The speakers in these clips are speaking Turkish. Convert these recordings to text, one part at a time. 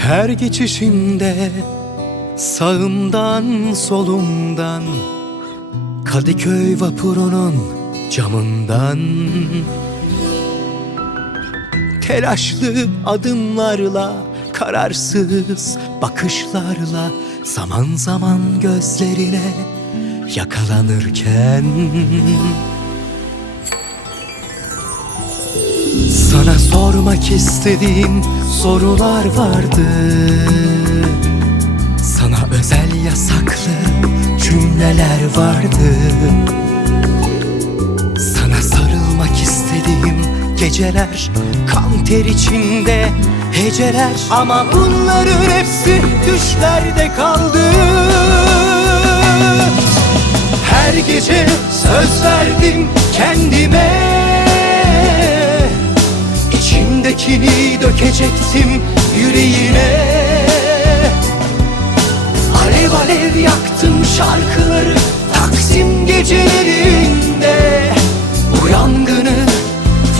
Her geçişinde sağımdan solumdan Kadıköy vapurunun camından Telaşlı adımlarla kararsız bakışlarla Zaman zaman gözlerine yakalanırken sormak istediğim sorular vardı. Sana özel yasaklı cümleler vardı. Sana sarılmak istediğim geceler Kan ter içinde heceler. Ama bunların hepsi düşlerde kaldı. Her gece söz verdim kendime Dökecektim yüreğine. Alev alev yaktım şarkıları Taksim gecelerinde. Bu yangını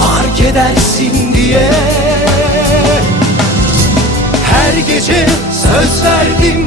fark edersin diye. Her gece söz verdim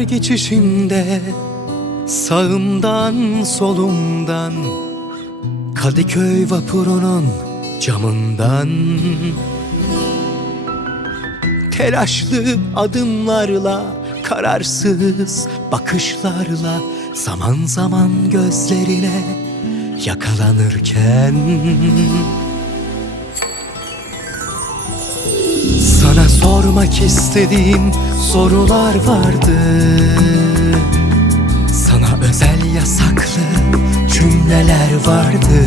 Her geçişinde sağımdan solumdan Kadıköy vapurunun camından Telaşlı adımlarla kararsız bakışlarla Zaman zaman gözlerine yakalanırken sormak istediğim sorular vardı. Sana özel yasaklı cümleler vardı.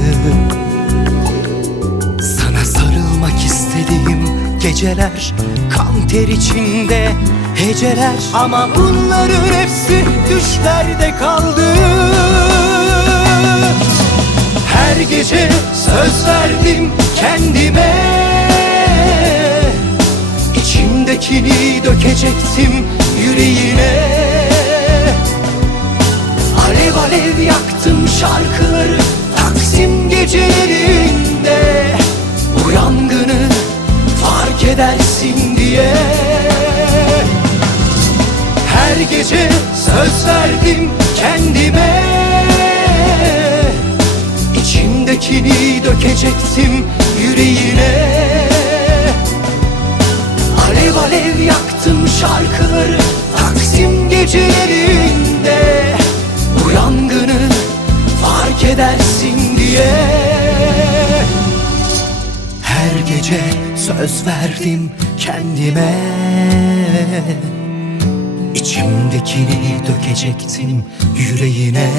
Sana sarılmak istediğim geceler Kan ter içinde heceler. Ama bunların hepsi düşlerde kaldı yüreğine Alev alev yaktım şarkıları Taksim gecelerinde. Bu yangını fark edersin diye. Her gece söz verdim şarkıları Taksim gecelerinde Bu yangını fark edersin diye. Her gece söz verdim kendime. İçimdekini dökecektim yüreğine.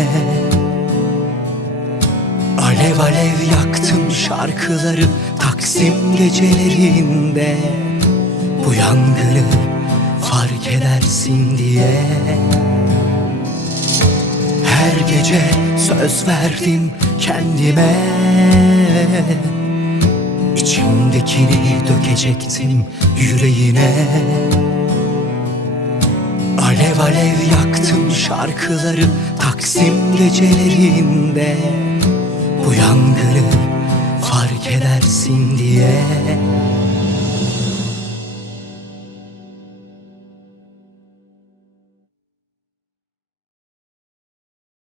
Alev alev yaktım şarkıları Taksim gecelerinde. Bu yangını fark edersin diye. Her gece söz verdim kendime. İçimdekini dökecektim yüreğine. Alev alev yaktım şarkıları Taksim gecelerinde. Bu yangını fark edersin diye